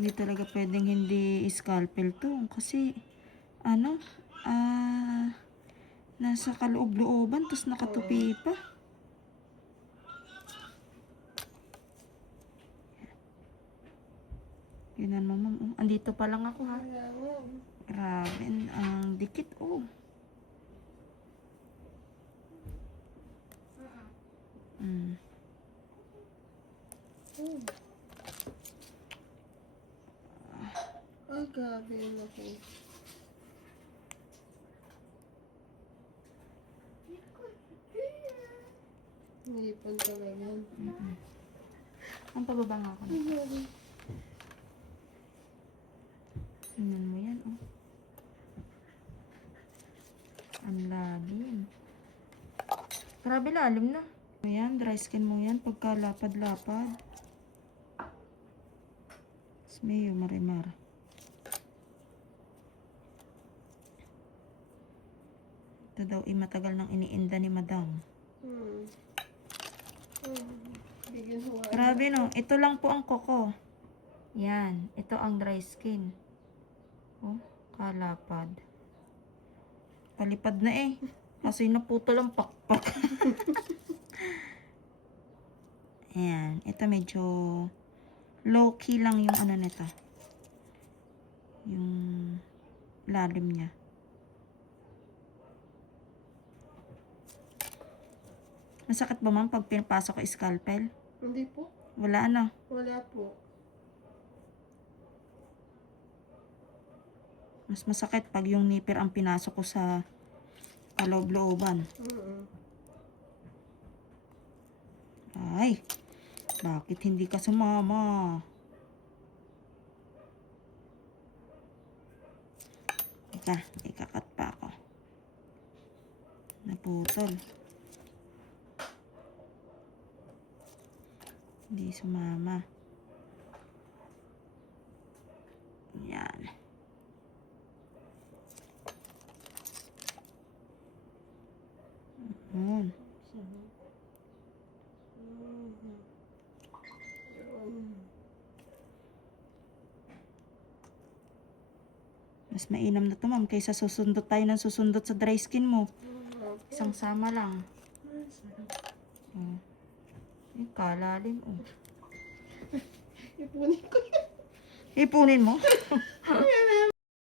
Hindi talaga pwedeng hindi scalpel to. Kasi, ano, nasa kaloob-looban, tapos nakatupi pa. Yun mo, ma'am. Oh, andito pa lang ako, ha. Grabe, ang dikit, oh. Ay, grabe yun ako. Naipan talaga. Ang pababa nga ako. Tingnan mo yan, oh. Ang lalim. Grabe lalim na. Ayan, dry skin mo yan pagka lapad-lapad. Smeyo, marimar. Ito daw matagal nang iniinda ni madam. Grabe no, ito lang po ang koko. Yan, ito ang dry skin. Oh, kalapad. Palipad na eh. Kasi naputol ang pakpak. Ayan, ito medyo low-key lang yung ano nito. Yung lalim niya. Masakit ba, ma'am, pag pinapasok ko scalpel? Hindi po. Wala na. Wala po. Mas masakit pag yung nipper ang pinasok ko sa kaloob-looban. Ay, bakit hindi ka sumama? Teka, ikakat pa ako. Naputol. Hindi sumama. Yan. Mas mainam na to, ma'am, kaysa susundot tayo ng susundot sa dry skin mo. Isang sama lang. Ay, kalalim. Ipunin ko yan. Ipunin mo?